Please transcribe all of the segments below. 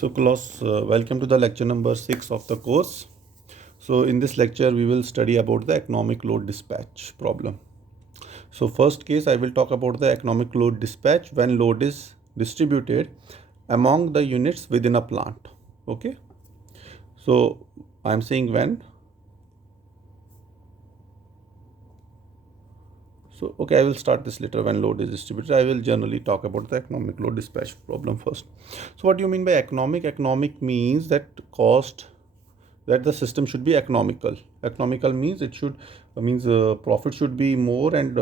So class, welcome to the lecture number 6 of the course. So in this lecture, we will study about the economic load dispatch problem. So first case, I will talk about the economic load dispatch when load is distributed among the units within a plant. Okay. So I'm saying when. So, okay, I will start this later when load is distributed. I will generally talk about the economic load dispatch problem first. So what do you mean by economic? Economic means that the system should be economical. Economical means profit should be more and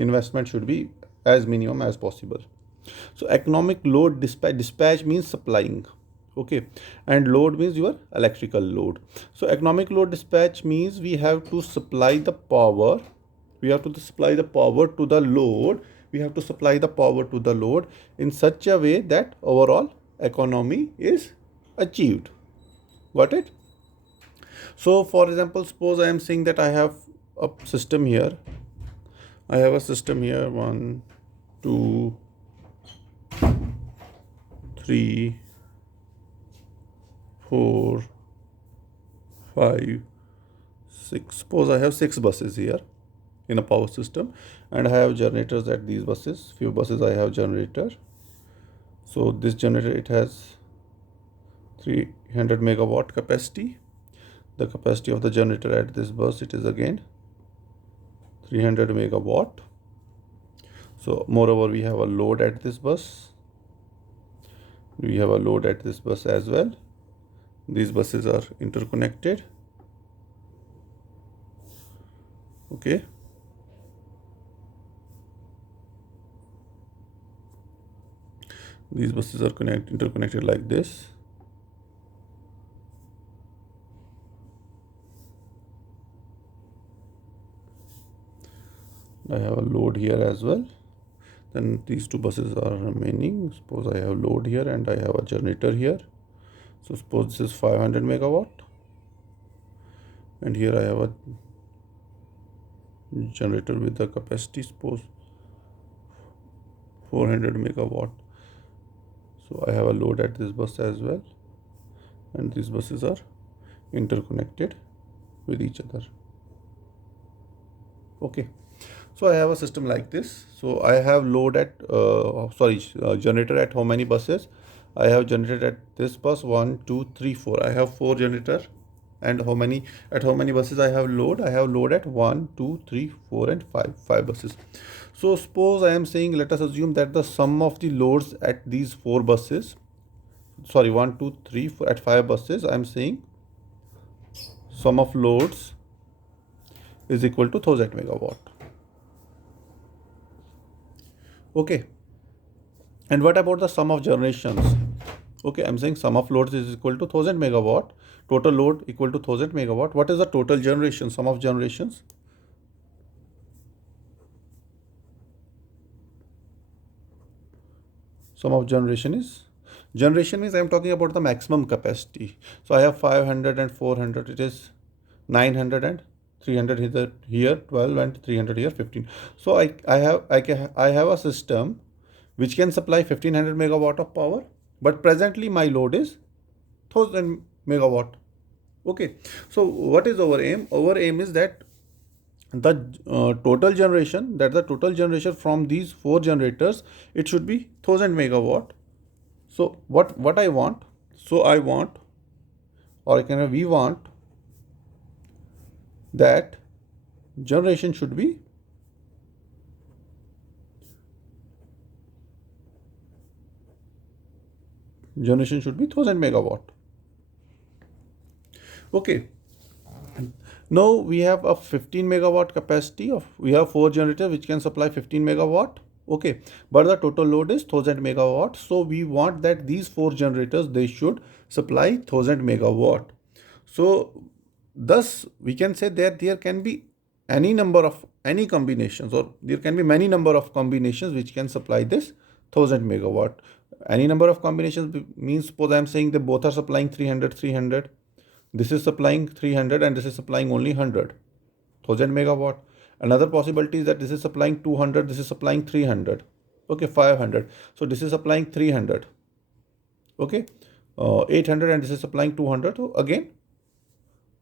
investment should be as minimum as possible. So economic load dispatch means supplying. Okay, and load means your electrical load. So economic load dispatch means we have to supply the power. We have to supply the power to the load. We have to supply the power to the load in such a way that overall economy is achieved. Got it? So for example, suppose I am saying that I have a system here. I have a system here 1, 2, 3, 4, 5, 6. Suppose I have 6 buses here in a power system, and I have generators at these buses. Few buses I have generator. So this generator, it has 300 megawatt capacity. The capacity of the generator at this bus, it is again 300 megawatt. So moreover, we have a load at this bus. We have a load at this bus as well. These buses are interconnected. Okay. These buses are interconnected like this. I have a load here as well. Then these two buses are remaining. Suppose I have load here and I have a generator here. So suppose this is 500 megawatt, and here I have a generator with the capacity, suppose 400 megawatt. So I have a load at this bus as well, and these buses are interconnected with each other. Okay. So I have a system like this. So I have load at generator at how many buses? I have generator at this bus 1, 2, 3, 4. I have 4 generator. And how many buses I have load? I have load at 1, 2, 3, 4 and 5 buses. So suppose I am saying, let us assume that the sum of the loads at these 4 buses, 1, 2, 3, 4, at 5 buses, I am saying sum of loads is equal to 1000 megawatt. Okay. And what about the sum of generations? Okay, I'm saying sum of loads is equal to 1000 megawatt. Total load equal to 1000 megawatt. What is the total generation? Sum of generations? Sum of generation means I am talking about the maximum capacity. So I have 500 and 400. It is 900 and 300 here 12 and 300 here 15. So I have a system which can supply 1500 megawatt of power, but presently my load is 1000 megawatt. Okay. So what is our aim? Our aim is that the total generation from these 4 generators, it should be 1000 megawatt. So what I want? So I want, or we want that generation should be generation should be 1000 megawatt. Okay. Now we have a 15 megawatt capacity we have 4 generators which can supply 15 megawatt. Okay, but the total load is 1000 megawatt. So we want that these 4 generators, they should supply 1000 megawatt. So thus we can say that there can be any number of any combinations, or there can be many number of combinations which can supply this 1000 megawatt. Any number of combinations means, suppose I am saying they both are supplying 300. This is supplying 300 and this is supplying only 100. 1000 megawatt. Another possibility is that this is supplying 200, this is supplying 300. Okay, 500. So this is supplying 300. Okay, 800 and this is supplying 200. So again,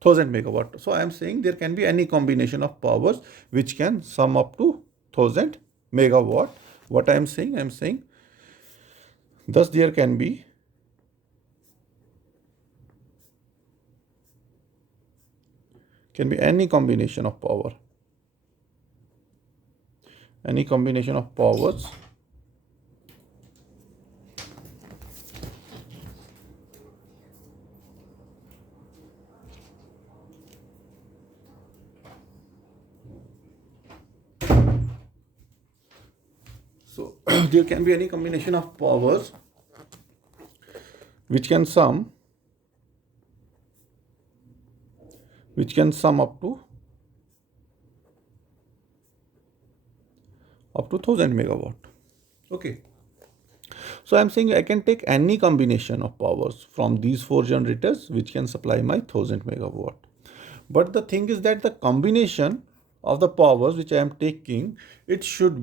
1000 megawatt. So I am saying there can be any combination of powers which can sum up to 1000 megawatt. What I am saying, thus there can be any combination of power, any combination of powers so there can be any combination of powers which can sum up to 1000 megawatt. Okay, so I'm saying I can take any combination of powers from these four generators which can supply my 1000 megawatt. But the thing is that the combination of the powers which I am taking, it should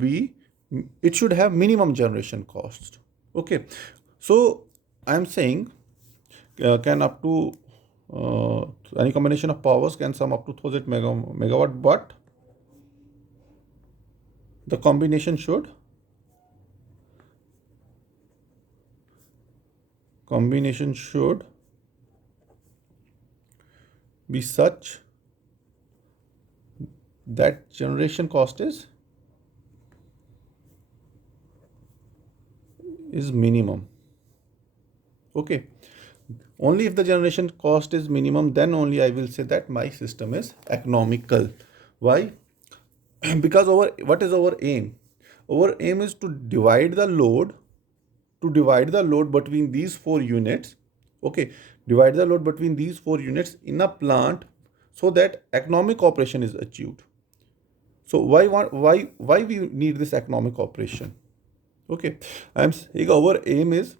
have minimum generation cost. Okay, so I am saying can up to any combination of powers can sum up to 1000 megawatt, but the combination should be such that generation cost is minimum. Okay, only if the generation cost is minimum, then only I will say that my system is economical. Why? Because what is our aim? Our aim is to divide the load between these four units. Okay, divide the load between these four units in a plant so that economic operation is achieved. So why we need this economic operation? Okay, I'm saying our aim is,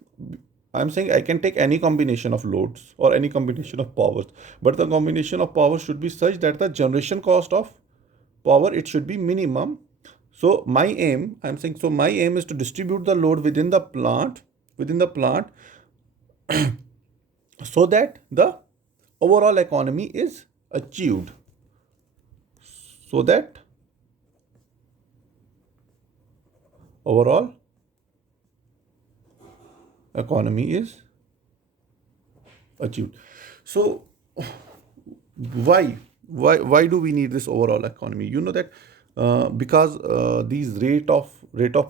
I'm saying I can take any combination of loads or any combination of powers, but the combination of power should be such that the generation cost of power, it should be minimum. So my aim, I'm saying, so my aim is to distribute the load within the plant, so that the overall economy is achieved. So that overall economy is achieved. So why do we need this overall economy? You know that because these rate of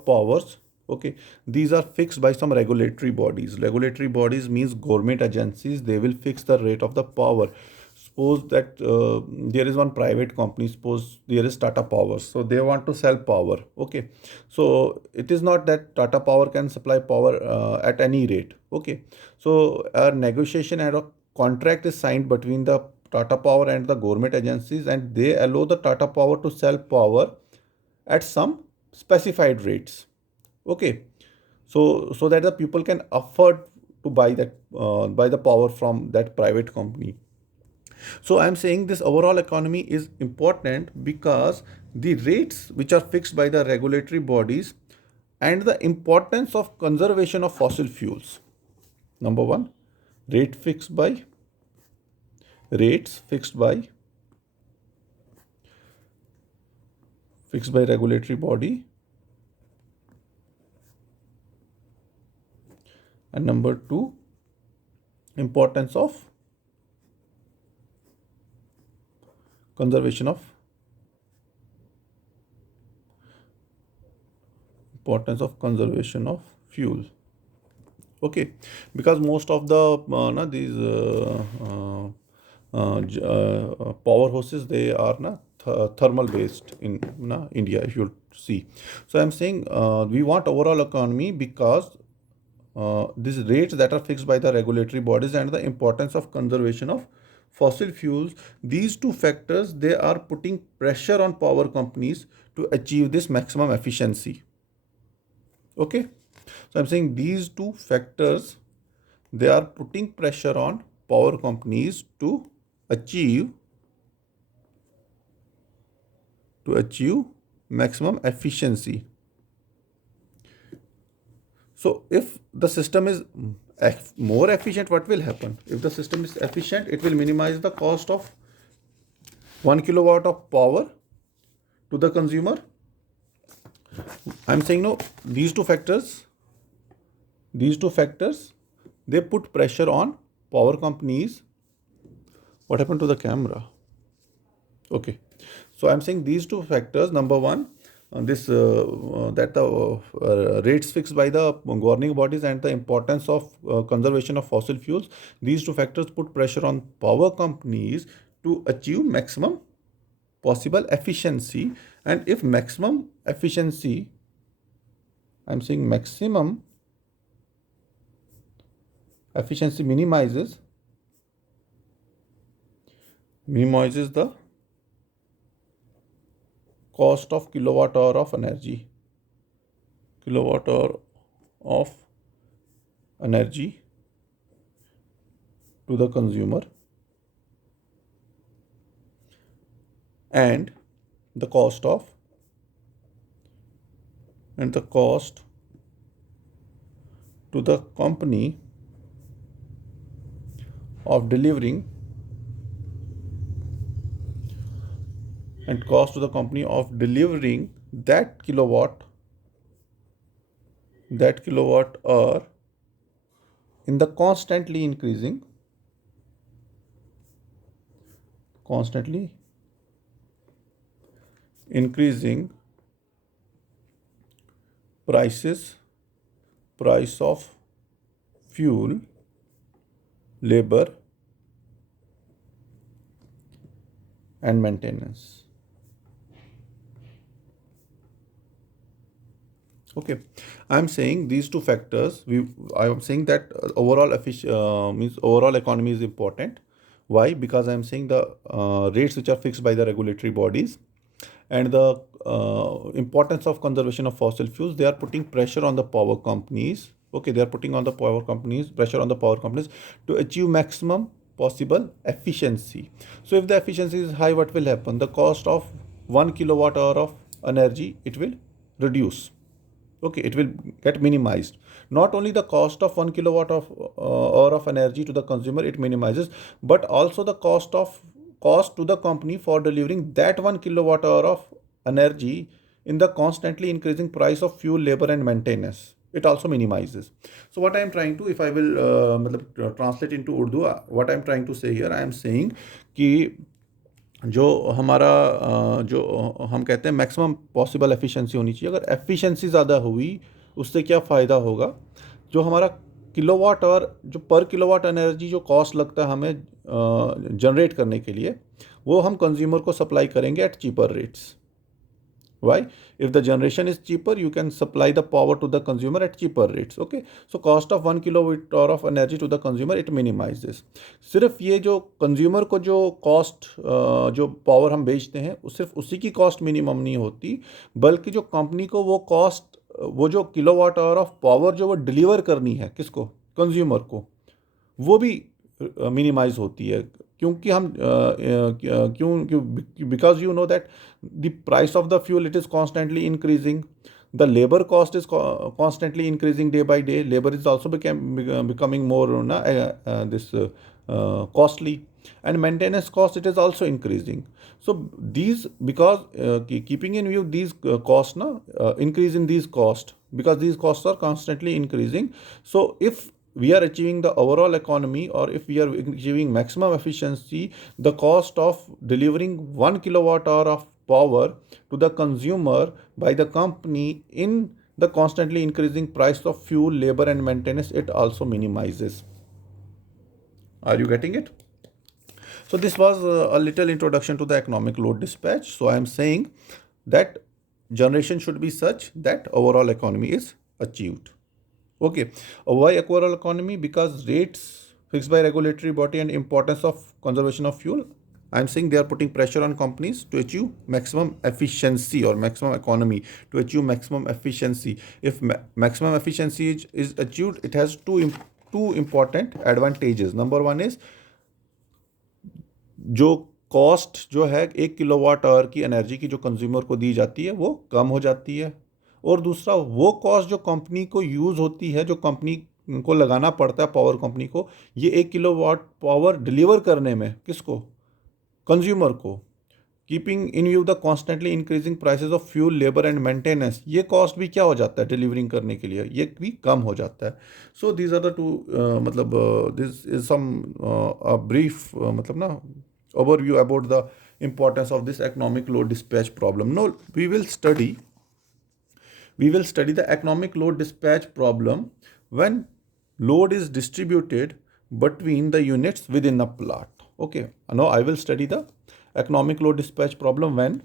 powers, okay, these are fixed by some regulatory bodies. Regulatory bodies means government agencies. They will fix the rate of the power. Suppose that there is one private company, suppose there is Tata Power, so they want to sell power. Okay, so it is not that Tata Power can supply power at any rate. Okay, so a negotiation and a contract is signed between the Tata Power and the government agencies, and they allow the Tata Power to sell power at some specified rates. Okay, so that the people can afford to buy the power from that private company. So I'm saying this overall economy is important because the rates which are fixed by the regulatory bodies and the importance of conservation of fossil fuels. Number one, rate fixed by rates fixed by regulatory body, and number two, importance of conservation of fuel. Okay, because most of the these power horses, they are thermal based in India, if you see. So I'm saying we want overall economy because these rates that are fixed by the regulatory bodies and the importance of conservation of fossil fuels, these two factors, they are putting pressure on power companies to achieve this maximum efficiency. Okay, so I'm saying these two factors, they are putting pressure on power companies to achieve maximum efficiency. So if the system is more efficient, what will happen? If the system is efficient, it will minimize the cost of 1 kilowatt of power to the consumer. I'm saying no, these two factors, they put pressure on power companies. What happened to the camera? Okay, so I'm saying these two factors. Number one, that the rates fixed by the governing bodies and the importance of conservation of fossil fuels. These two factors put pressure on power companies to achieve maximum possible efficiency. And if maximum efficiency, I'm saying maximum efficiency minimizes the cost of kilowatt hour of energy to the consumer, and the cost to the company of delivering that kilowatt hour in the constantly increasing price of fuel, labor and maintenance. Okay, I'm saying these two factors. I am saying that means overall economy is important. Why? Because I'm saying the rates which are fixed by the regulatory bodies and the importance of conservation of fossil fuels, they are putting pressure on the power companies. Okay, they are putting on the pressure on the power companies to achieve maximum possible efficiency. So if the efficiency is high, what will happen? The cost of 1 kilowatt hour of energy, it will reduce. Okay, it will get minimized. Not only the cost of 1 kilowatt of hour of energy to the consumer, it minimizes, but also the cost to the company for delivering that 1 kilowatt hour of energy in the constantly increasing price of fuel, labor and maintenance. It also minimizes. So what I am trying to, if I will translate into Urdu, what I am trying to say here, I am saying कि जो हमारा जो हम कहते हैं maximum possible efficiency होनी चाहिए. अगर एफिशिएंसी ज़्यादा हुई, उससे क्या फ़ायदा होगा? जो हमारा किलोवाट आवर, जो पर किलोवाट एनर्जी जो कॉस्ट लगता है हमें जनरेट करने के लिए, वो हम कंज्यूमर को सप्लाई करेंगे at cheaper rates. Why? If the generation is cheaper, you can supply the power to the consumer at cheaper rates. Okay, so cost of 1 kilowatt hour of energy to the consumer, it minimizes. सिर्फ ये जो consumer को जो cost, जो power हम बेचते हैं, सिर्फ उसी की कॉस्ट मिनिमम नहीं होती, बल्कि जो कंपनी को वो कॉस्ट, वो जो किलोवाट आवर ऑफ पावर जो वो डिलीवर करनी है किसको, कंज्यूमर को, वो भी मिनिमाइज होती है. क्योंकि हम because you know that the price of the fuel, it is constantly increasing, the labor cost is constantly increasing day by day. Labor is also becoming more costly, and maintenance cost, it is also increasing. So these, because keeping in view these costs, increase in these costs, because these costs are constantly increasing. So if we are achieving the overall economy, or if we are achieving maximum efficiency, the cost of delivering 1 kilowatt hour of power to the consumer by the company in the constantly increasing price of fuel, labor and maintenance, it also minimizes. Are you getting it? So this was a little introduction to the economic load dispatch. So I am saying that generation should be such that overall economy is achieved. Okay, why overall economy? Because rates fixed by regulatory body and importance of conservation of fuel, I'm saying they are putting pressure on companies to achieve maximum efficiency or maximum economy, to achieve maximum efficiency. If maximum efficiency is achieved, it has two important advantages. Number one is, जो cost जो है 1 kilowatt hour की energy की जो consumer को दी जाती है, वो कम हो जाती है. और दूसरा, वो कॉस्ट जो कंपनी को यूज़ होती है, जो कंपनी को लगाना पड़ता है पावर कंपनी को ये 1 किलोवाट पावर डिलीवर करने में, किसको, कंज्यूमर को, keeping in view the constantly increasing prices of fuel, labour and maintenance, ये कॉस्ट भी क्या हो जाता है डिलीवरिंग करने के लिए, ये भी कम हो जाता है. So these are the two, मतलब दिस इज सम ब्रीफ मतलब ना overview about the importance of this economic load dispatch problem. Now we will study the economic load dispatch problem when load is distributed between the units within a plant. Okay, now I will study the economic load dispatch problem when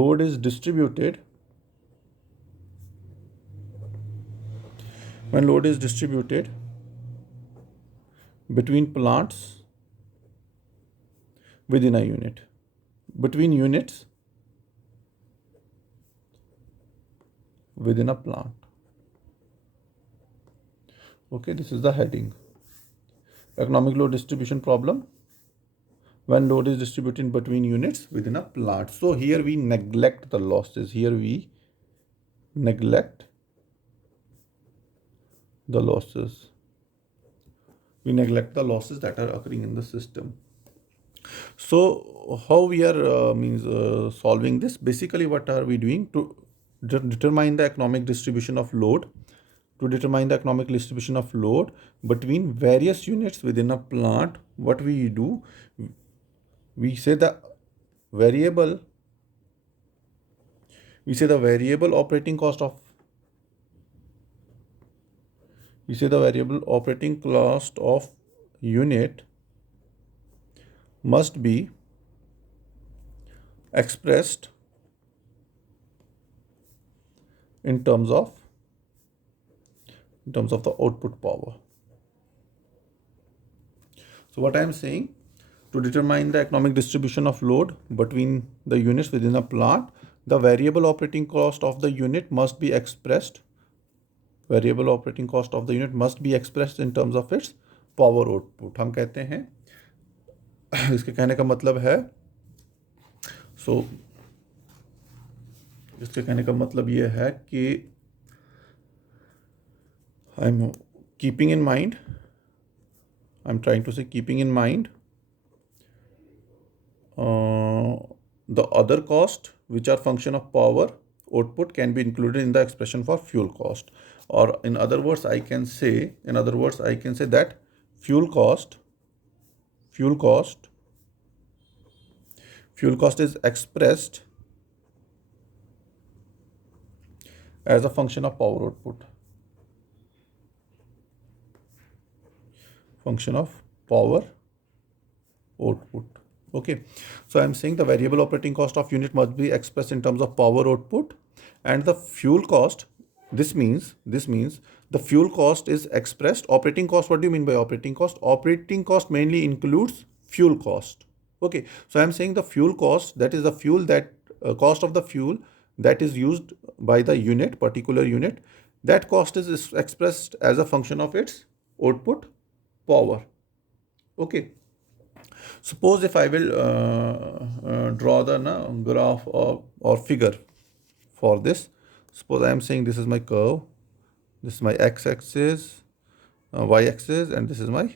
load is distributed between plants within a unit, between units within a plant. Okay, this is the heading. Economic load distribution problem when load is distributed between units within a plant. So here we neglect the losses. Here we neglect the losses. We neglect the losses that are occurring in the system. So how we are solving this? Basically, what are we doing to determine the economic distribution of load? To determine the economic distribution of load between various units within a plant, what we do, we say the variable operating cost of unit must be expressed in terms of the output power. So what I am saying, to determine the economic distribution of load between the units within a plant, the variable operating cost of the unit must be expressed in terms of its power output. हम कहते हैं इसके कहने का मतलब है, इसके कहने का मतलब ये है कि I'm trying to say keeping in mind the other cost which are function of power output can be included in the expression for fuel cost. Or in other words, I can say that fuel cost is expressed as a function of power output. Okay, so I'm saying the variable operating cost of unit must be expressed in terms of power output, and the fuel cost, this means the fuel cost is expressed. Operating cost, what do you mean by operating cost? Operating cost mainly includes fuel cost. Okay, so I'm saying the fuel cost, that is the fuel that cost of the fuel that is used by the unit, particular unit, that cost is expressed as a function of its output power. Okay, suppose if I will draw the graph or figure for this. Suppose I am saying this is my curve, this is my x-axis, y-axis, and this is my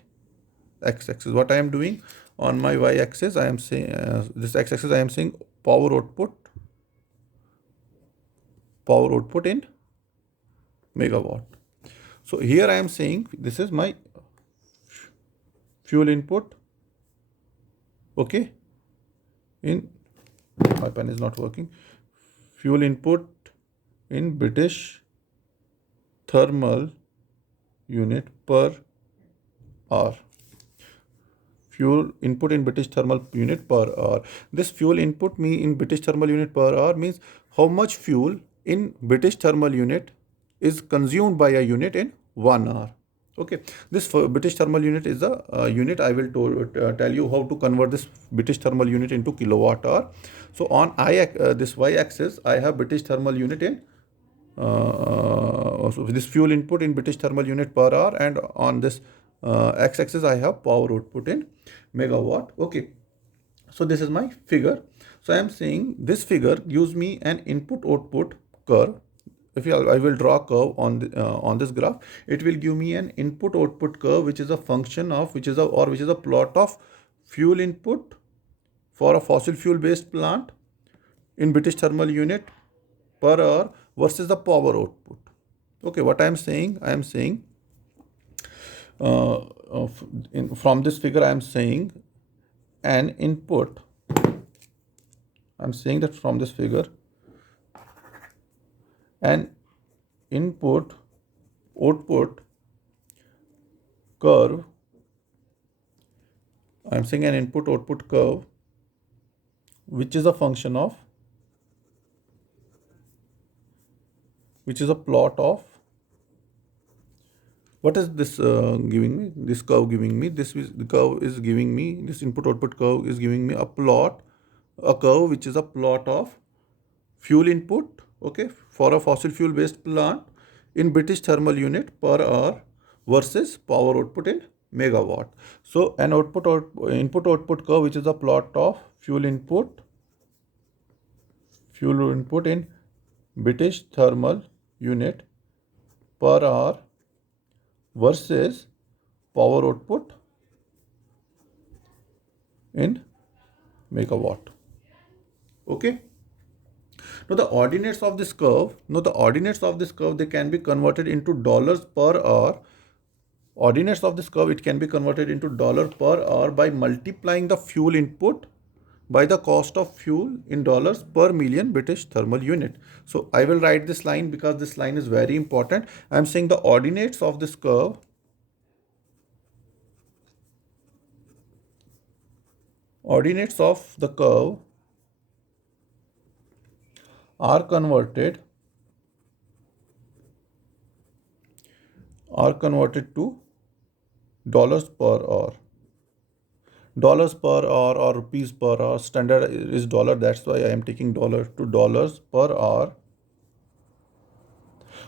x-axis. What I am doing on my y-axis, I am saying this x-axis I am saying power output in megawatt. So here I am saying this is my fuel input. Okay, my pen is not working. Fuel input in British thermal unit per hour. Fuel input in British thermal unit per hour. This fuel input in British thermal unit per hour means how much fuel in British thermal unit is consumed by a unit in 1 hour. Okay, this British thermal unit is the unit. I will tell you how to convert this British thermal unit into kilowatt hour. So on this y-axis, I have British thermal unit in so this fuel input in British thermal unit per hour, and on this x-axis I have power output in megawatt. Okay, so this is my figure. So I am saying this figure gives me an input output curve. I will draw a curve on this graph, it will give me an input output curve, which is a function of which is a plot of fuel input for a fossil fuel based plant in British thermal unit per hour versus the power output. Okay, what I am saying, from this figure I am saying an input. I'm saying that from this figure, an input output curve. I'm saying an input output curve, which is a function of, which is a plot of, what is this giving me? This curve giving me, the curve is giving me, this input output curve is giving me a curve which is a plot of fuel input, okay, for a fossil fuel based plant in British thermal unit per hour versus power output in megawatt. So an input output curve, which is a plot of fuel input in British thermal unit per hour versus power output in megawatt. Okay. Now the ordinates of this curve, they can be converted into dollars per hour. Ordinates of this curve, it can be converted into dollar per hour by multiplying the fuel input by the cost of fuel in dollars per million British thermal unit. So I will write this line because this line is very important. I am saying the ordinates of this curve, ordinates of the curve are converted to dollars per hour. Dollars per hour or rupees per hour. Standard is dollar. That's why I am taking dollar to dollars per hour.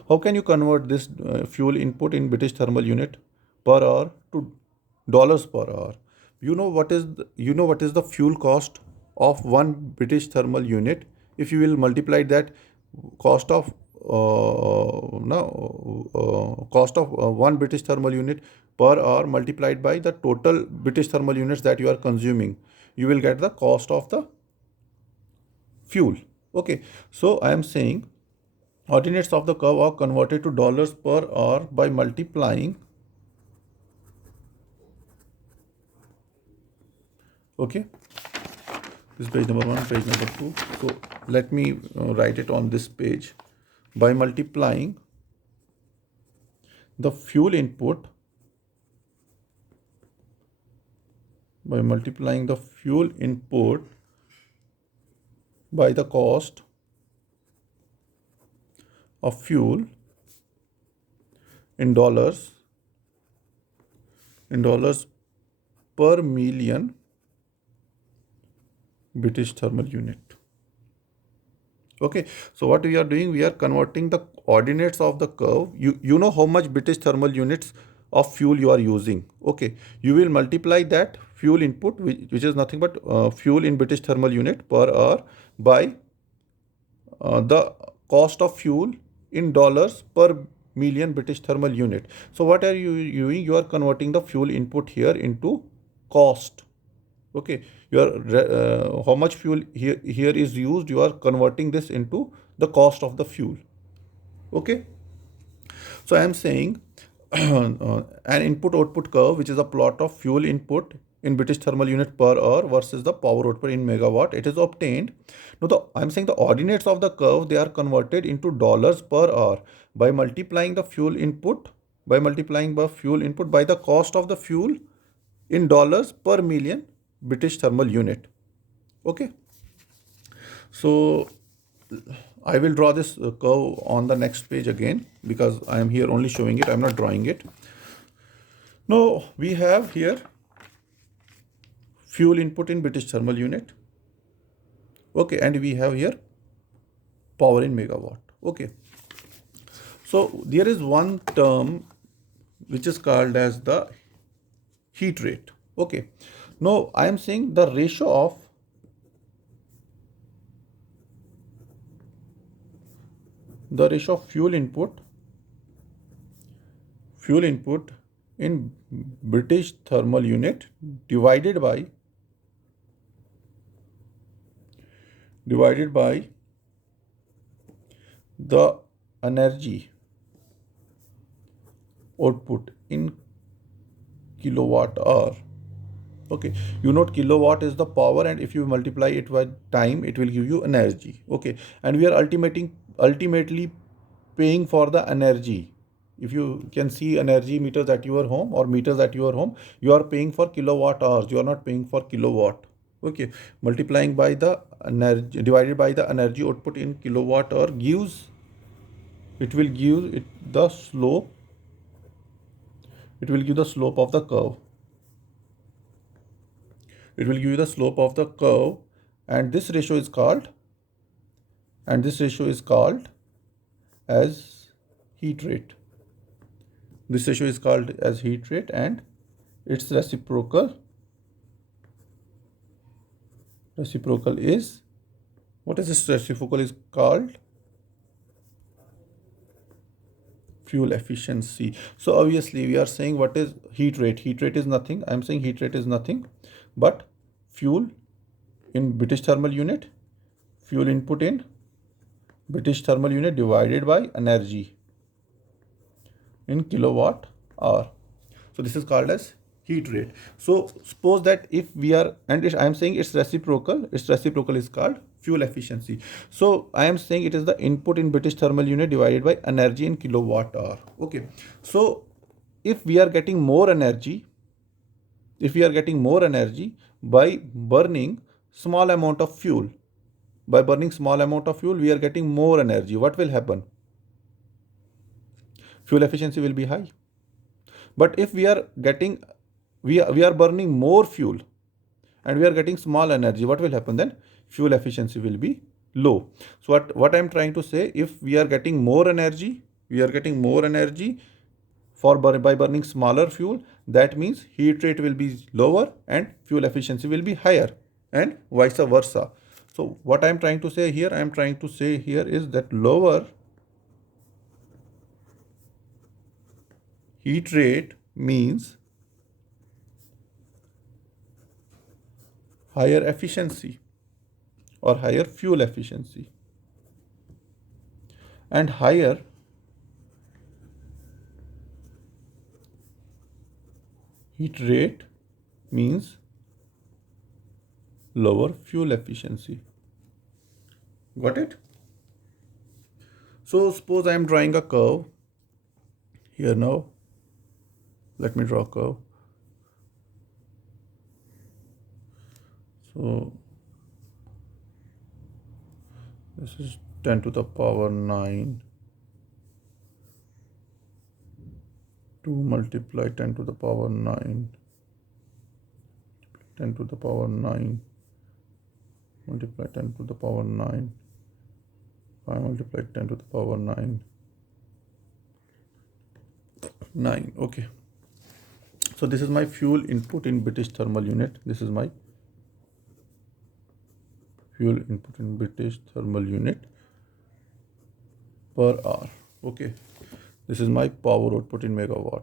How can you convert this fuel input in British thermal unit per hour to dollars per hour? You know what is the fuel cost of one British thermal unit? If you will multiply that cost of one British thermal unit per hour multiplied by the total British thermal units that you are consuming, you will get the cost of the fuel. Okay, so I am saying ordinates of the curve are converted to dollars per hour by multiplying. Okay, this is page number 1, page number 2. So let me write it on this page. By multiplying the fuel input by the cost of fuel in dollars per million British thermal unit. Okay, so what we are doing, we are converting the ordinates of the curve. You know how much British thermal units of fuel you are using. Okay, you will multiply that fuel input, which is nothing but fuel in British thermal unit per hour, by the cost of fuel in dollars per million British thermal unit. So what are you doing? You are converting the fuel input here into cost. Okay, how much fuel here is used, you are converting this into the cost of the fuel. Okay, so I am saying an input output curve, which is a plot of fuel input in British thermal unit per hour versus the power output in megawatt, it is obtained. Now I am saying the ordinates of the curve, they are converted into dollars per hour by multiplying the fuel input by the cost of the fuel in dollars per million British thermal unit. Okay, so I will draw this curve on the next page again, because I am here only showing it, I am not drawing it. Now we have here fuel input in British thermal unit. Okay, and we have here power in megawatt. Okay, so there is one term which is called as the heat rate. Okay, now I am saying the ratio of the ratio of fuel input in British thermal unit divided by the energy output in kilowatt hour. Okay, you note kilowatt is the power, and if you multiply it by time, it will give you energy. Okay, and we are ultimately paying for the energy. If you can see energy meters at your home or meters at your home, you are paying for kilowatt hours, you are not paying for kilowatt. Okay, multiplying by the energy divided by the energy output in kilowatt hour gives, it will give it the slope, it will give the slope of the curve, it will give you the slope of the curve, and this ratio is called, as heat rate. This ratio is called as heat rate, and its reciprocal is, what is this reciprocal is called? Fuel efficiency. So obviously we are saying what is heat rate. Heat rate is nothing, I am saying heat rate is nothing but fuel in British thermal unit, fuel input in British thermal unit divided by energy in kilowatt hour. So this is called as heat rate. So suppose that if we are, and I am saying its reciprocal is called fuel efficiency. So I am saying it is the input in British thermal unit divided by energy in kilowatt hour. Okay, so if we are getting more energy, by burning small amount of fuel, we are getting more energy. What will happen? Fuel efficiency will be high. But if we are burning more fuel and we are getting small energy, what will happen then? Fuel efficiency will be low. So what I am trying to say, if we are getting more energy, by burning smaller fuel, that means heat rate will be lower and fuel efficiency will be higher, and vice versa. So what I am trying to say here, is that lower heat rate means higher efficiency or higher fuel efficiency, and higher heat rate means lower fuel efficiency. Got it? So suppose I am drawing a curve here now. Let me draw a curve. So this is 10 to the power 9 2 multiply 10 to the power 9, 10 to the power 9 multiply 10 to the power 9, 5 multiply 10 to the power 9. Okay, so this is my fuel input in British thermal unit. This is my fuel input in British thermal unit per hour. Okay, this is my power output in megawatt.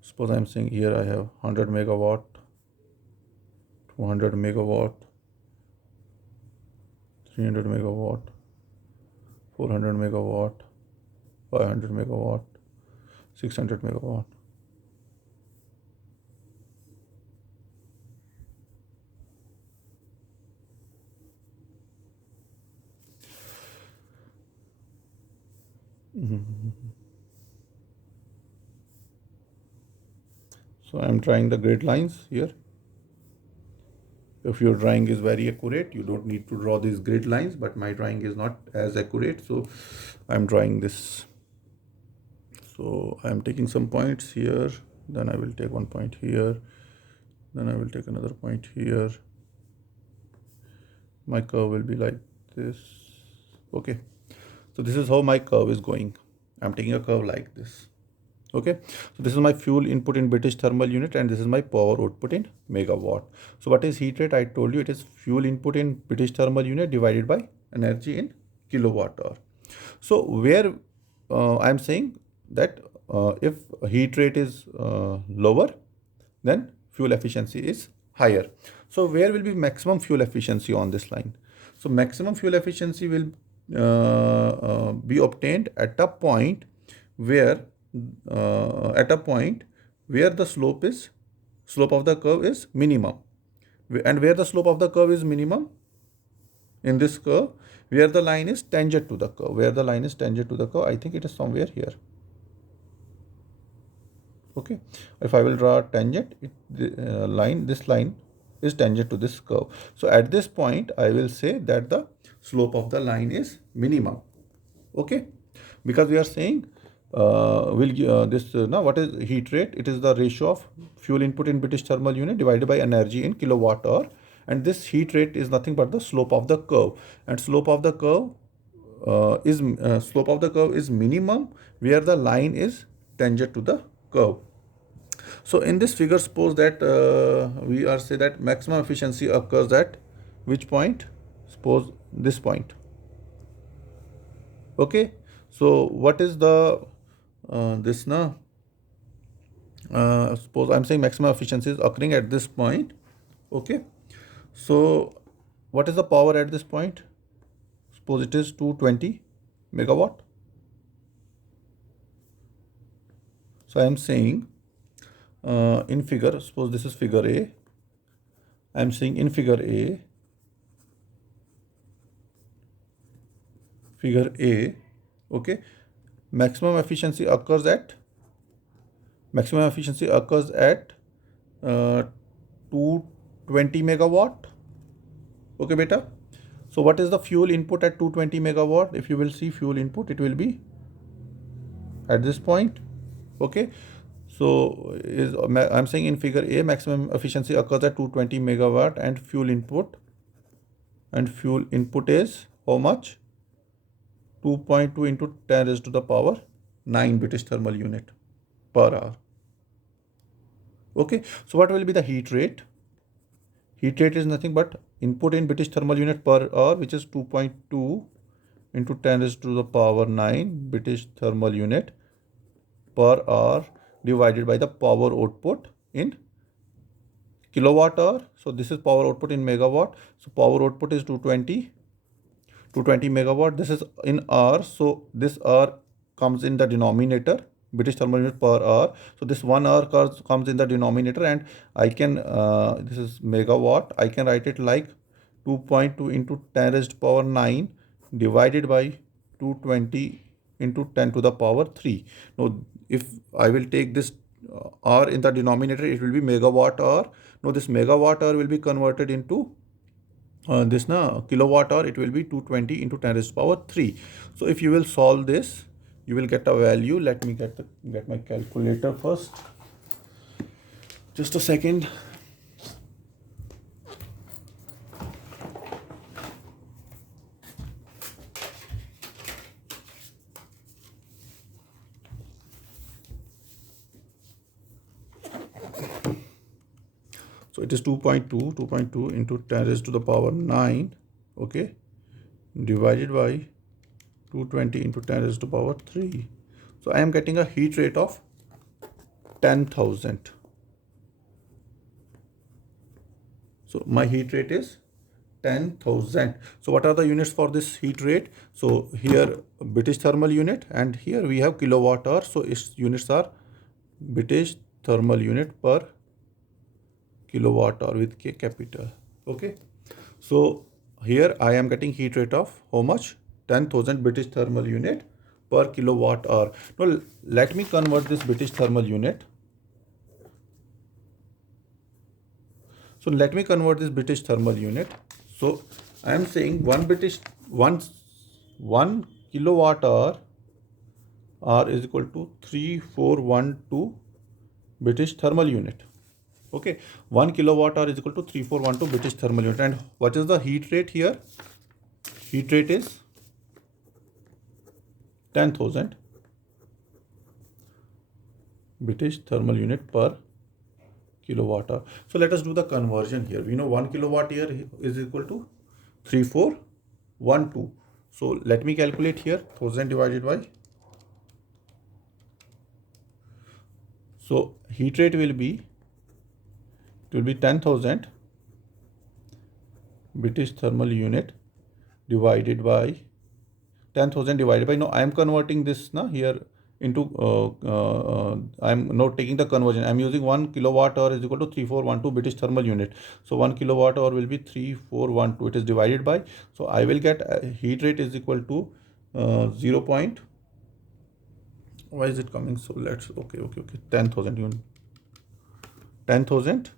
Suppose I am saying here I have 100 megawatt, 200 megawatt, 300 megawatt, 400 megawatt, 500 megawatt, 600 megawatt. So I am drawing the grid lines here. If your drawing is very accurate, you don't need to draw these grid lines, but my drawing is not as accurate, so I am drawing this. So I am taking some points here, then I will take one point here, then I will take another point here. My curve will be like this. Okay, so this is how my curve is going. I'm taking a curve like this. Okay, so this is my fuel input in British thermal unit, and this is my power output in megawatt. So what is heat rate? I told you it is fuel input in British thermal unit divided by energy in kilowatt hour. So where I am saying that if heat rate is lower, then fuel efficiency is higher. So where will be maximum fuel efficiency on this line? So maximum fuel efficiency will be obtained at a point where the slope of the curve is minimum, and where the slope of the curve is minimum in this curve, where the line is tangent to the curve. Where the line is tangent to the curve, I think it is somewhere here. Okay, if I will draw a tangent, this line is tangent to this curve. So at this point I will say that the slope of the line is minimum. Okay, because we are saying now what is heat rate? It is the ratio of fuel input in British thermal unit divided by energy in kilowatt hour, and this heat rate is nothing but the slope of the curve, and slope of the curve is minimum where the line is tangent to the curve. So in this figure, suppose that we are say that maximum efficiency occurs at which point? Suppose this point. Okay, so what is the this now? Suppose I'm saying maximum efficiency is occurring at this point. Okay, so what is the power at this point? Suppose it is 220 megawatt. So I am saying in figure, suppose this is figure A. I am saying in figure A, okay, maximum efficiency occurs at 220 megawatt. Okay, beta. So what is the fuel input at 220 megawatt? If you will see fuel input, it will be at this point. Okay, so I'm saying in figure A, maximum efficiency occurs at 220 megawatt, and fuel input is how much? 2.2 into 10 raised to the power 9 British thermal unit per hour. Okay, so what will be the heat rate? Heat rate is nothing but input in British thermal unit per hour, which is 2.2 into 10 raised to the power 9 British thermal unit per hour divided by the power output in kilowatt hour. So this is power output in megawatt. So power output is 220 megawatt. This is in hour. So this hour comes in the denominator, British thermal unit per hour. So this 1 hour comes in the denominator, and I can this is megawatt. I can write it like 2.2 into 10 raised to power 9 divided by 220 into 10 to the power 3. Now if I will take this hour in the denominator, it will be megawatt hour. Now this megawatt hour will be converted into this kilowatt hour. It will be 220 into 10 raised to power 3. So if you will solve this, you will get a value. Let me get my calculator first. Just a second. So it is 2.2 into 10 raised to the power 9, okay, divided by 220 into 10 raised to power 3. So I am getting a heat rate of 10,000. So my heat rate is 10,000. So what are the units for this heat rate? So here British thermal unit, and here we have kilowatt hour. So its units are British thermal unit per kilowatt hour with K capital. Okay, so here I am getting heat rate of how much? 10,000 British thermal unit per kilowatt hour. Now let me convert this British thermal unit. So let me convert this British thermal unit. So I am saying one kilowatt hour is equal to 3412 British thermal unit. Okay, 1 kilowatt hour is equal to 3412 British thermal unit. And what is the heat rate here? Heat rate is 10,000. British thermal unit per kilowatt hour. So let us do the conversion here. We know 1 kilowatt here is equal to 3412. So let me calculate here 1000 divided by. So heat rate will be 10,000 British thermal unit divided by 10,000 divided by, no, I am converting this now here into I am not taking the conversion. I am using 1 kilowatt hour is equal to 3412 British thermal unit. So 1 kilowatt hour will be 3412. It is divided by, so I will get heat rate is equal to 0. Why is it coming so? Let's okay 10,000 unit. 10,000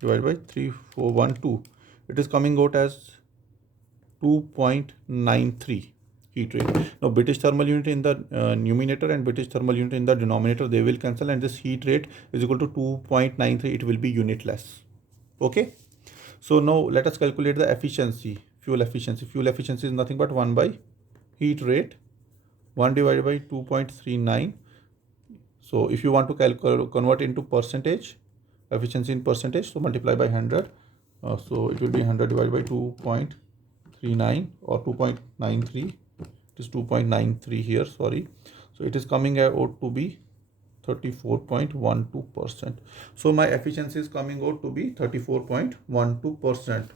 divided by 3412. It is coming out as 2.93 heat rate. Now British thermal unit in the numerator and British thermal unit in the denominator, they will cancel, and this heat rate is equal to 2.93. It will be unitless. Okay. So now let us calculate the efficiency, fuel efficiency. Fuel efficiency is nothing but 1 by heat rate, 1 divided by 2.39. So if you want to convert into percentage, efficiency in percentage, so multiply by 100. So it will be 100 divided by 2.39 or 2.93. It is 2.93 here, sorry. So it is coming out to be 34.12%. So my efficiency is coming out to be 34.12%.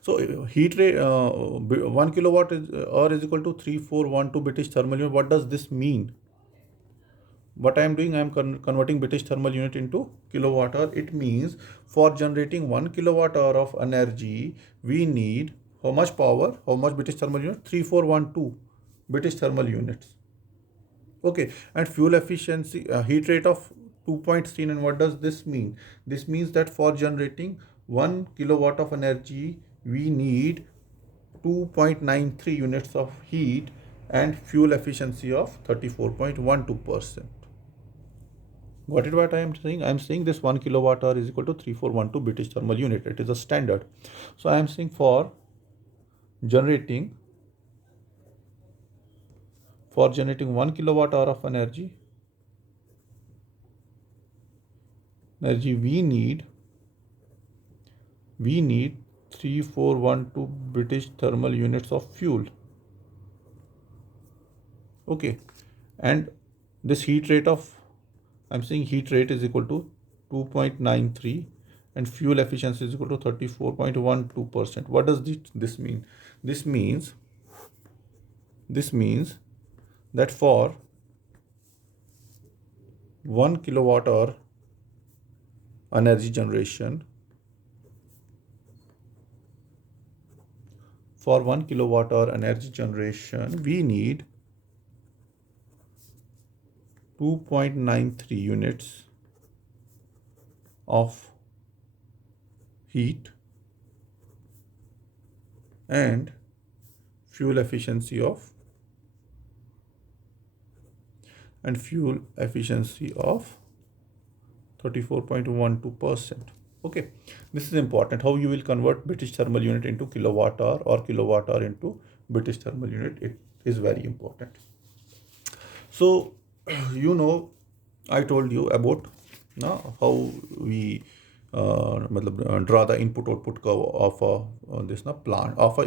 So heat rate 1 kilowatt hour is equal to 3412 British thermal unit. What does this mean? What I am doing, I am converting British thermal unit into kilowatt hour. It means for generating 1 kilowatt hour of energy, we need how much power? How much British thermal unit? 3412 British thermal units. Okay, and fuel efficiency, heat rate of 2.3. And what does this mean? This means that for generating 1 kilowatt of energy, we need 2.93 units of heat and fuel efficiency of 34.12%. Got it what I am saying? I am saying this 1 kilowatt hour is equal to 3412 British thermal unit. It is a standard. So I am saying for generating 1 kilowatt hour of energy we need 3412 British thermal units of fuel. Okay, and this heat rate of, I'm saying heat rate is equal to 2.93 and fuel efficiency is equal to 34.12%. What does this mean? This means that for 1 kilowatt hour energy generation, we need 2.93 units of heat and fuel efficiency of 34.12%. Okay, this is important. How you will convert British thermal unit into kilowatt hour or kilowatt hour into British thermal unit, it is very important. So I told you about how we draw the input output curve of this plant of a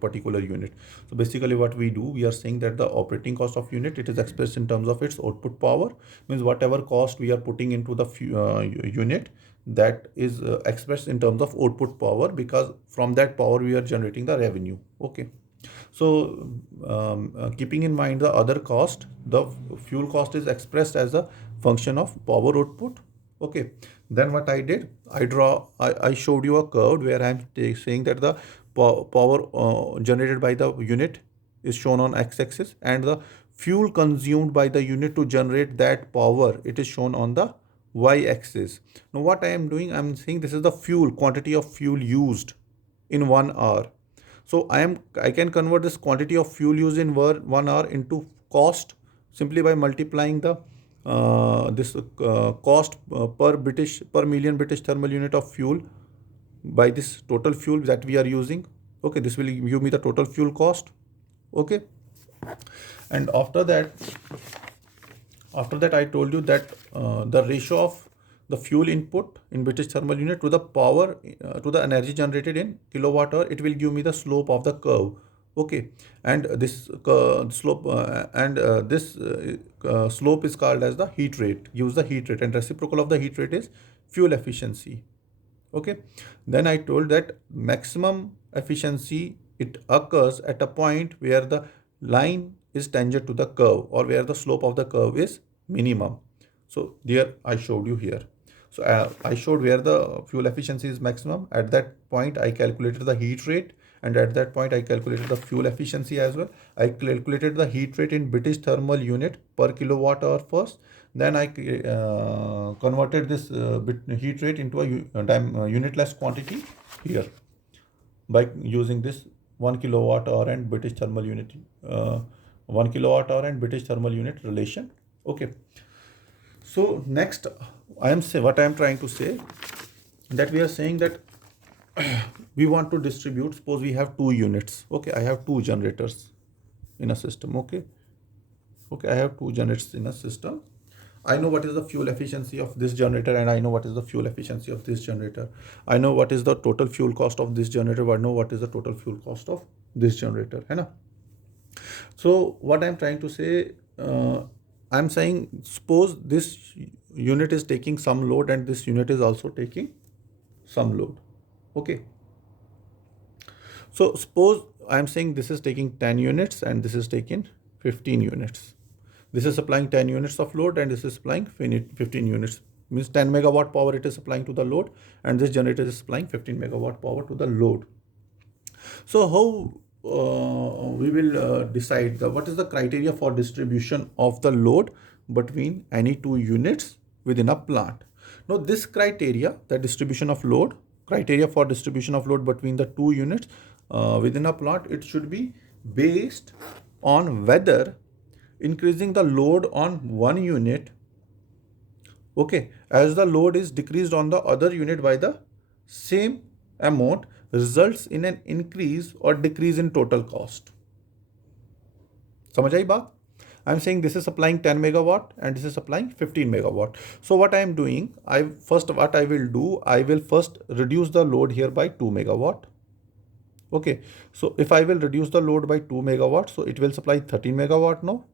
particular unit. So basically what we do, we are saying that the operating cost of unit, it is expressed in terms of its output power. Means whatever cost we are putting into the unit, that is expressed in terms of output power, because from that power we are generating the revenue. Okay. So keeping in mind the other cost, the fuel cost is expressed as a function of power output. Okay, then what I did, I showed you a curve where I'm saying that the power generated by the unit is shown on x-axis, and the fuel consumed by the unit to generate that power, it is shown on the y-axis. Now what I am doing, I'm saying this is the fuel quantity of fuel used in 1 hour. So I can convert this quantity of fuel used in 1 hour into cost simply by multiplying the cost per million British thermal unit of fuel by this total fuel that we are using. Okay, this will give me the total fuel cost. Okay, and after that After that, I told you that the ratio of the fuel input in British thermal unit to the power to the energy generated in kilowatt hour, it will give me the slope of the curve. Okay, and this slope slope is called as the heat rate. Use the heat rate, and reciprocal of the heat rate is fuel efficiency. Okay, then I told that maximum efficiency, it occurs at a point where the line is tangent to the curve, or where the slope of the curve is minimum. So there I showed you here. So I showed where the fuel efficiency is maximum. At that point I calculated the heat rate, and at that point I calculated the fuel efficiency as well. I calculated the heat rate in British thermal unit per kilowatt hour first. Then I converted this heat rate into a unitless quantity here by using this 1 kilowatt hour and British thermal unit, 1 kilowatt hour and British thermal unit relation. Okay. So next, what I am trying to say, that we are saying that we want to distribute. Suppose we have two units. Okay, I have two generators in a system. Okay, I have two generators in a system. I know what is the fuel efficiency of this generator, and I know what is the fuel efficiency of this generator. I know what is the total fuel cost of this generator. I know what is the total fuel cost of this generator. है ना? So what I'm trying to say, I'm saying suppose this unit is taking some load and this unit is also taking some load. Okay. So suppose I'm saying this is taking 10 units and this is taking 15 units. This is supplying 10 units of load and this is supplying 15 units. Means 10 megawatt power it is supplying to the load, and this generator is supplying 15 megawatt power to the load. So how we will decide what is the criteria for distribution of the load between any two units within a plant. Now this criteria, the distribution of load, criteria for distribution of load between the two units within a plant, it should be based on whether increasing the load on one unit, okay, as the load is decreased on the other unit by the same amount, results in an increase or decrease in total cost. समझ आई बात? I'm saying this is supplying 10 megawatt and this is supplying 15 megawatt. So what I am doing, what I will do, I will first reduce the load here by 2 megawatt. Okay, so if I will reduce the load by 2 megawatt, so it will supply 13 megawatt now,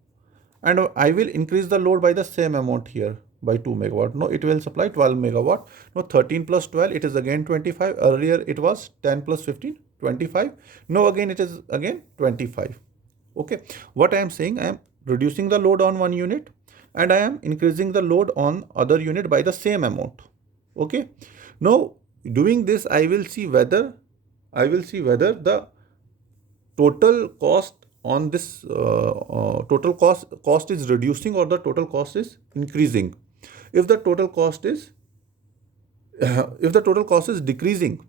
and I will increase the load by the same amount here by 2 megawatt. No, it will supply 12 megawatt. Now 13 plus 12, it is again 25. Earlier it was 10 plus 15, 25. Now again it is again 25. Okay, what I am saying, I am reducing the load on one unit and I am increasing the load on other unit by the same amount. Okay, now doing this, I will see whether the total cost on this total cost is reducing or the total cost is increasing. If the total cost is decreasing,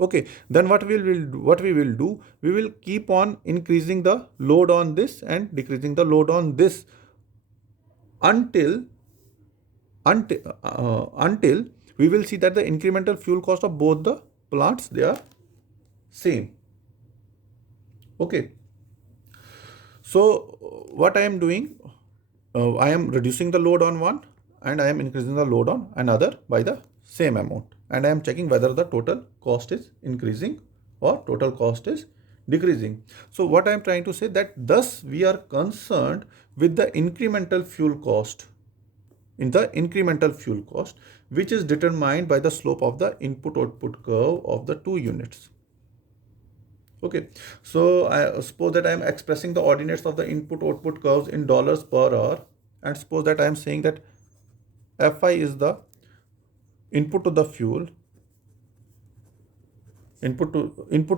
okay, then what we will do, we will keep on increasing the load on this and decreasing the load on this until we will see that the incremental fuel cost of both the plants, they are same. Okay, so what I am doing, I am reducing the load on one and I am increasing the load on another by the same amount, and I am checking whether the total cost is increasing or total cost is decreasing. So what I am trying to say, that thus we are concerned with the incremental fuel cost, which is determined by the slope of the input-output curve of the two units. Okay, so I suppose that I am expressing the ordinates of the input-output curves in dollars per hour, and suppose that I am saying that Fi is the input to the fuel, input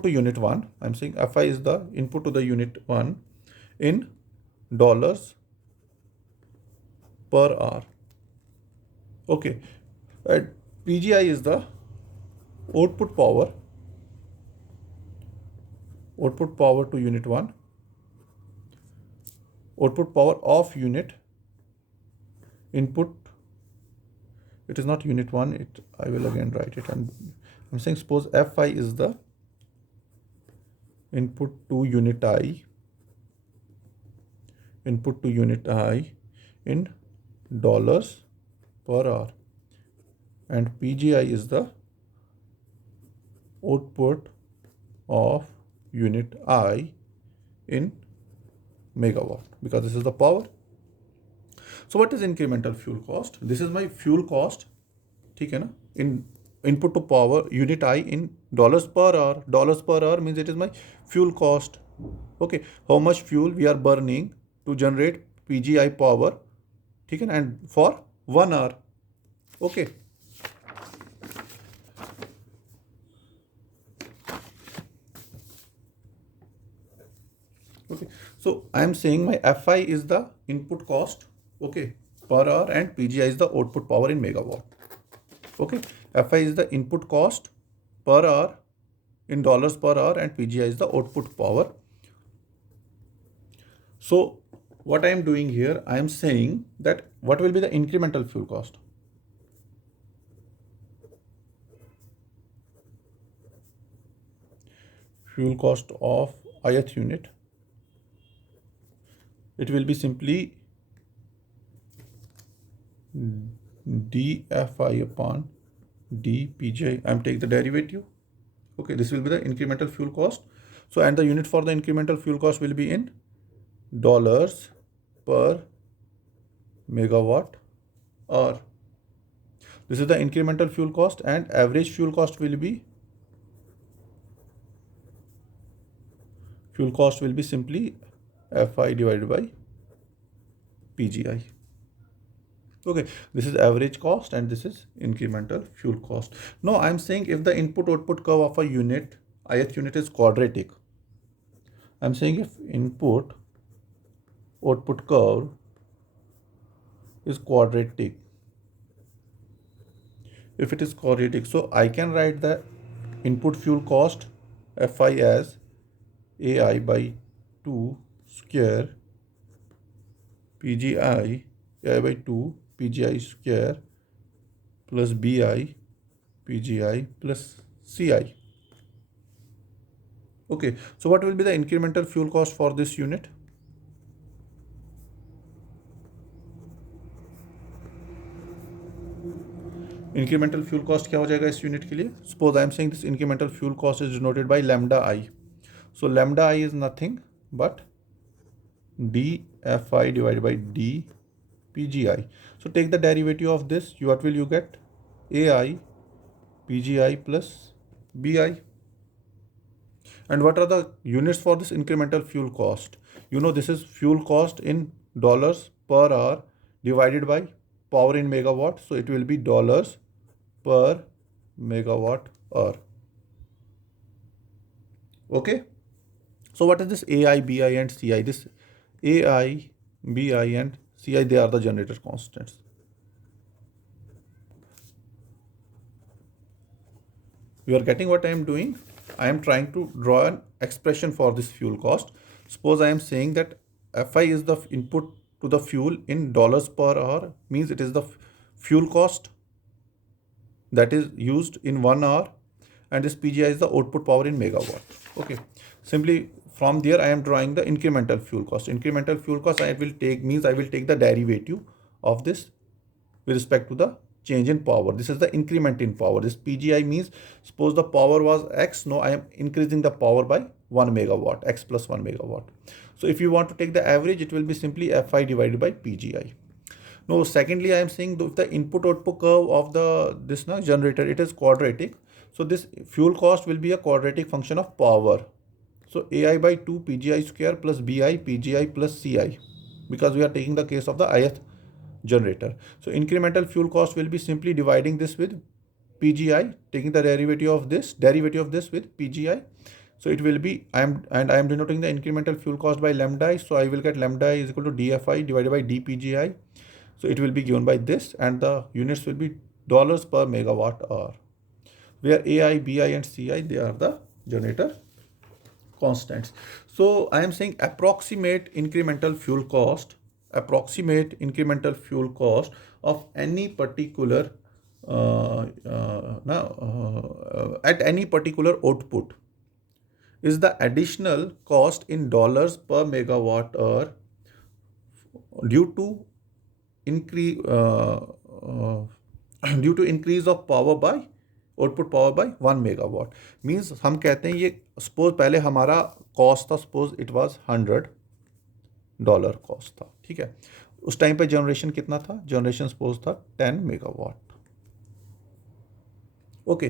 to unit 1. I am saying Fi is the input to the unit 1 in dollars per hour. Okay, and PGI is the output power to unit 1, output power of unit input. It is not unit 1, I will again write it. I'm saying suppose Fi is the input to unit I in dollars per hour, and PGI is the output of unit I in megawatt, because this is the power. So what is incremental fuel cost? This is my fuel cost, ठीक है ना, in input to power unit I in dollars per hour. Dollars per hour means it is my fuel cost. Okay, how much fuel we are burning to generate PGI power, ठीक है ना, and for 1 hour. Okay. Okay, so I am saying my Fi is the input cost, okay, per hour, and PGI is the output power in megawatt. Okay, Fi is the input cost per hour in dollars per hour, and PGI is the output power. So what I am doing here, I am saying that what will be the incremental fuel cost? Fuel cost of ith unit, it will be simply dFi upon dPGI. I am taking the derivative. Okay, this will be the incremental fuel cost. So, and the unit for the incremental fuel cost will be in dollars per megawatt hour. This is the incremental fuel cost, and average fuel cost will be simply Fi divided by PGI. Okay, this is average cost and this is incremental fuel cost. Now I am saying if the input output curve of a unit, ith unit, is quadratic, I am saying if input output curve is quadratic, if it is quadratic, so I can write the input fuel cost Fi as AI by 2 square PGI, AI by 2 PGI square plus BI PGI plus CI. Okay, so what will be the incremental fuel cost for this unit? Incremental fuel cost क्या हो जाएगा इस unit के लिए? Suppose I am saying this incremental fuel cost is denoted by lambda I. So lambda I is nothing but dFi divided by dPGI. So take the derivative of this. What will you get? AI PGI plus BI. And what are the units for this incremental fuel cost? You know, this is fuel cost in dollars per hour divided by power in megawatt. So it will be dollars per megawatt hour. Okay. So what is this AI, BI and CI? This AI, BI and CI, they are the generator constants. You are getting what I am doing? I am trying to draw an expression for this fuel cost. Suppose I am saying that Fi is the input to the fuel in dollars per hour, means it is the fuel cost that is used in 1 hour, and this PGI is the output power in megawatt. Okay, simply from there I am drawing the incremental fuel cost. Incremental fuel cost I will take the derivative of this with respect to the change in power. This is the increment in power. This PGI means, suppose the power was X, now I am increasing the power by 1 megawatt, X plus 1 megawatt. So if you want to take the average, it will be simply Fi divided by PGI. Now secondly, I am saying if the input output curve of this generator, it is quadratic, so this fuel cost will be a quadratic function of power. So AI by 2 PGI square plus BI PGI plus CI, because we are taking the case of the ith generator. So incremental fuel cost will be simply dividing this with PGI, taking the derivative of this with PGI. So it will be, I am denoting the incremental fuel cost by lambda. So I will get lambda is equal to dFi divided by dPGI. So it will be given by this, and the units will be dollars per megawatt hour, where AI, BI and CI, they are the generator constants. So I am saying approximate incremental fuel cost of any particular at any particular output is the additional cost in dollars per megawatt hour due to increase due to increase of power by output power by 1 megawatt. Means हम कहते हैं ये suppose पहले हमारा cost था, suppose it was $100 cost था, ठीक है. उस टाइम पे जनरेशन कितना था, जनरेशन सपोज था 10 megawatt. Okay,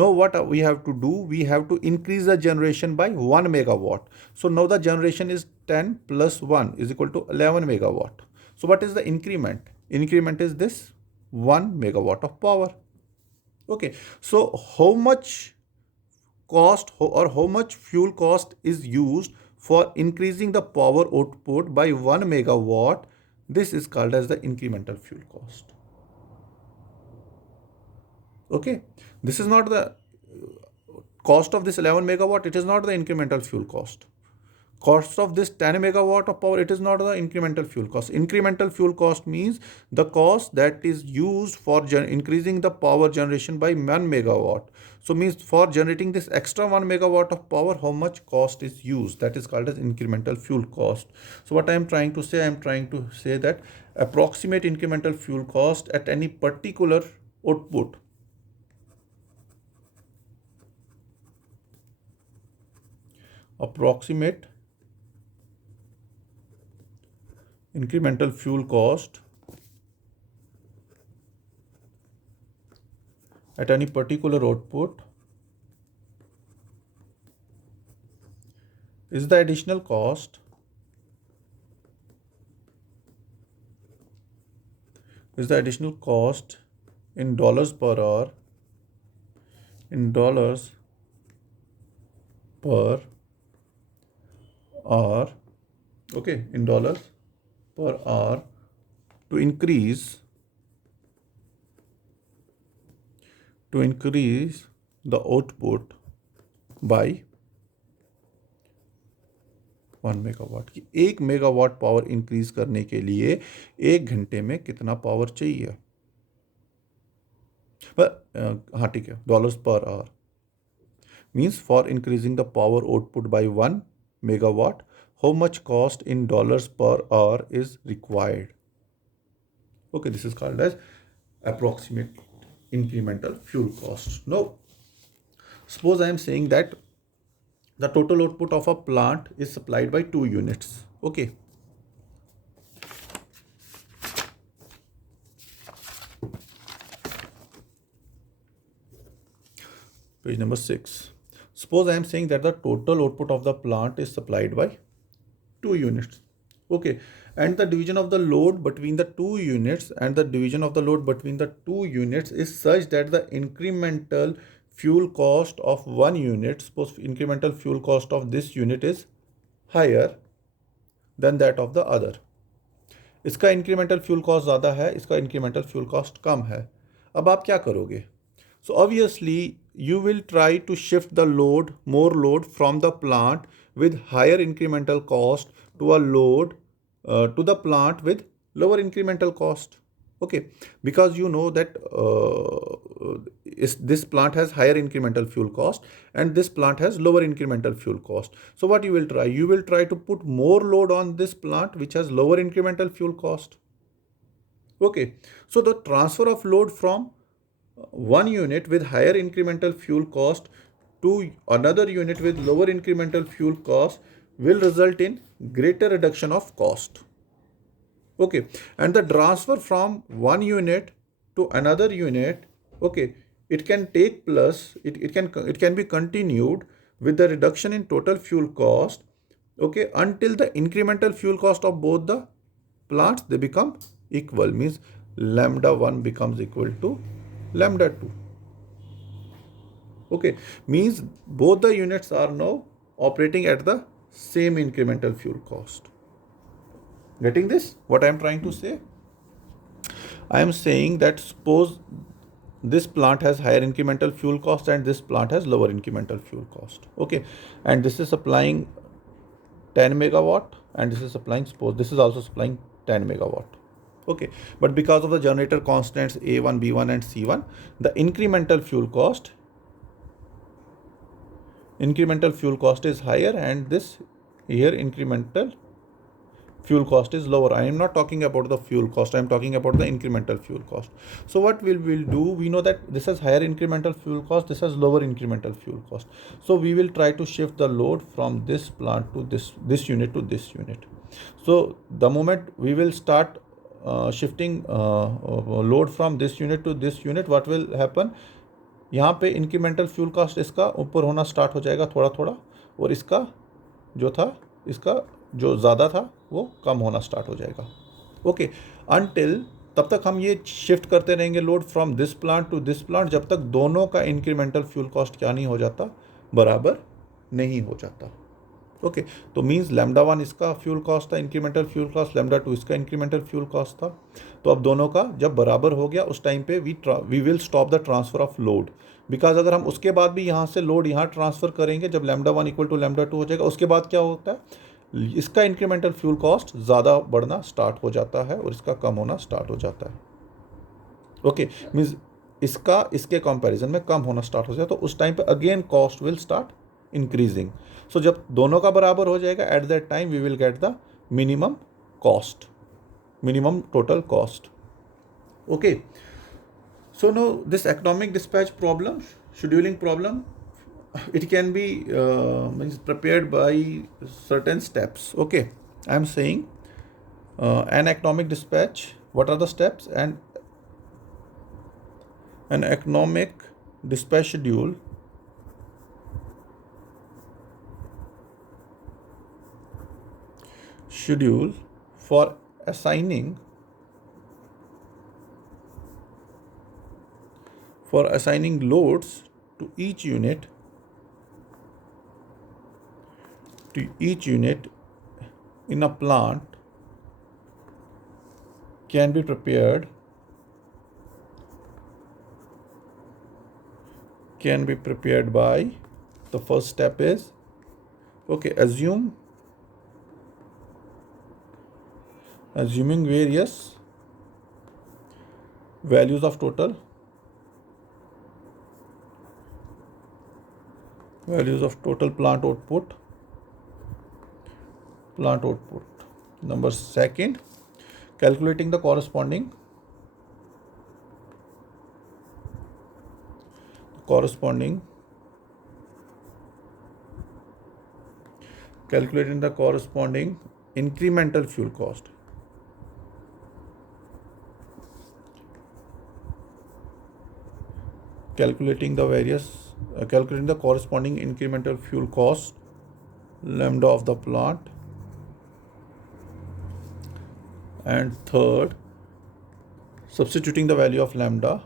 now what we have to do, we have to increase the generation by 1 megawatt. So now the generation is 10 plus 1 is equal to 11 megawatt. So what is the increment? Increment is this 1 megawatt of power. Okay, so how much cost or how much fuel cost is used for increasing the power output by 1 megawatt? This is called as the incremental fuel cost. Okay, this is not the cost of this 11 megawatt, it is not the incremental fuel cost. Cost of this 10 megawatt of power, it is not the incremental fuel cost. Incremental fuel cost means the cost that is used for increasing the power generation by 1 megawatt. So means for generating this extra 1 megawatt of power, how much cost is used, that is called as incremental fuel cost. So what I am trying to say, I am trying to say that approximate incremental fuel cost at any particular output approximate incremental fuel cost at any particular output is the additional cost in dollars per hour, in dollars per hour, okay, in dollars per hour, to increase the output by 1 megawatt की. 1 megawatt power increase करने के लिए 1 घंटे में कितना power चाहिए. हाँ ठीक है, dollars per hour means for increasing the power output by 1 megawatt, how much cost in dollars per hour is required. Okay, this is called as approximate incremental fuel cost. Now suppose I am saying that the total output of a plant is supplied by 2 units. Okay, page number 6. Suppose I am saying that the total output of the plant is supplied by 2 units. Okay, and the division of the load between the 2 units is such that the incremental fuel cost of 1 unit, suppose incremental fuel cost of this unit is higher than that of the other. इसका incremental fuel cost ज़्यादा है, इसका incremental fuel cost कम है. अब आप क्या करोगे? So obviously you will try to shift the more load from the plant with higher incremental cost to the plant with lower incremental cost. Okay, because you know that this plant has higher incremental fuel cost and this plant has lower incremental fuel cost. So what you will try? You will try to put more load on this plant which has lower incremental fuel cost. Okay, so the transfer of load from one unit with higher incremental fuel cost to another unit with lower incremental fuel cost will result in greater reduction of cost. Okay, and the transfer from one unit to another unit, okay, it can take place, it can be continued with the reduction in total fuel cost, okay, until the incremental fuel cost of both the plants they become equal, means lambda 1 becomes equal to lambda 2. Okay, means both the units are now operating at the same incremental fuel cost. Getting this? What I am trying to say? I am saying that suppose this plant has higher incremental fuel cost and this plant has lower incremental fuel cost. Okay, and this is supplying 10 megawatt and this is supplying, suppose this is also supplying 10 megawatt. Okay, but because of the generator constants A1, B1 and C1, the incremental fuel cost is higher, and this here incremental fuel cost is lower. I am not talking about the fuel cost, I am talking about the incremental fuel cost. So what we'll do, we know that this has higher incremental fuel cost, this has lower incremental fuel cost. So we will try to shift the load from this plant to this unit to this unit. So the moment we will start shifting load from this unit to this unit, what will happen, यहाँ पे incremental fuel cast इसका ऊपर होना start हो जाएगा थोड़ा थोड़ा, और इसका जो था, इसका जो ज़्यादा था वो कम होना स्टार्ट हो जाएगा. ओके, अनटिल तब तक हम ये शिफ्ट करते रहेंगे load from this plant to this plant, जब तक दोनों का इंक्रीमेंटल फ्यूल कॉस्ट क्या नहीं हो जाता, बराबर नहीं हो जाता. ओके, तो मीन्स लैम्डा 1 इसका फ्यूल कॉस्ट था इंक्रीमेंटल फ्यूल कॉस्ट, लैम्डा 2 इसका इंक्रीमेंटल फ्यूल कॉस्ट था. तो अब दोनों का जब बराबर हो गया, उस टाइम पे we will stop the transfer of load. Because अगर हम उसके बाद भी यहाँ से लोड यहाँ ट्रांसफर करेंगे, जब लैम्डा 1 इक्वल टू लैम्डा 2 हो जाएगा, उसके बाद क्या होता है, इसका इंक्रीमेंटल फ्यूल कॉस्ट ज़्यादा बढ़ना स्टार्ट हो जाता है और इसका कम होना स्टार्ट हो जाता है. ओके, मीन्स इसका इसके कंपैरिजन में कम होना स्टार्ट हो जाए, तो उस टाइम पे again cost will start increasing. So जब दोनों का बराबर हो जाएगा, at that time we will get the minimum cost, minimum total cost. Okay, so now this economic dispatch problem, scheduling problem, it can be means prepared by certain steps. Okay, I am saying an economic dispatch, what are the steps, and an economic dispatch schedule for assigning loads to each unit in a plant can be prepared by, the first step is, okay, assuming various values of total plant output. Number second, calculating the corresponding incremental fuel cost. Calculating the corresponding incremental fuel cost, lambda of the plant. And third, substituting the value of lambda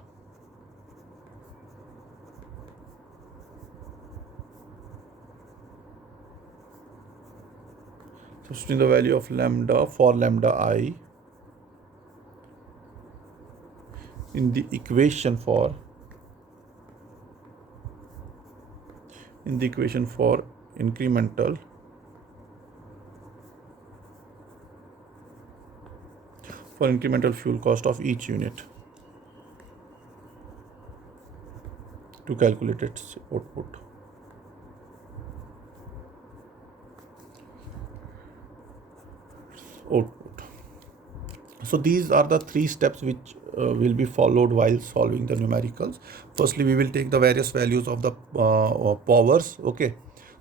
for lambda I in the equation for incremental fuel cost of each unit to calculate its output. So these are the three steps which will be followed while solving the numericals. Firstly, we will take the various values of the powers. Okay,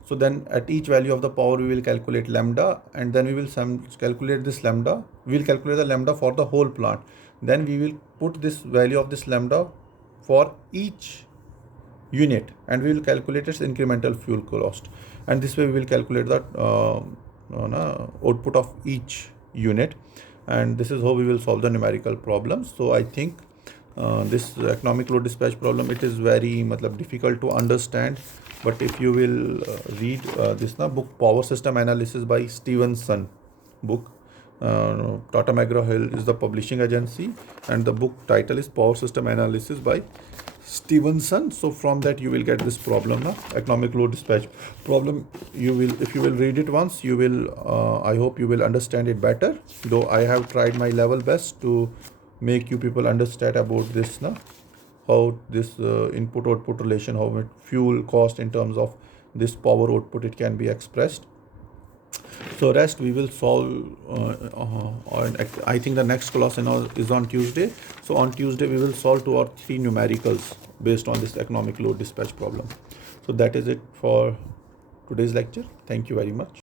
so then at each value of the power we will calculate lambda, and then we will calculate this lambda. We will calculate the lambda for the whole plant. Then we will put this value of this lambda for each unit, and we will calculate its incremental fuel cost. And this way we will calculate the output of each unit. And this is how we will solve the numerical problems. So I think this economic load dispatch problem, it is very difficult to understand, but if you will read this book, Power System Analysis by Stevenson book, Tata McGraw-Hill is the publishing agency, and the book title is Power System Analysis by Stevenson. So from that you will get this problem, economic load dispatch problem. If you will read it once, you will I hope you will understand it better, though I have tried my level best to make you people understand about this, how this input output relation, how much fuel cost in terms of this power output it can be expressed. So rest we will solve I think the next class is on Tuesday. So on Tuesday we will solve 2 or 3 numericals based on this economic load dispatch problem. So that is it for today's lecture. Thank you very much.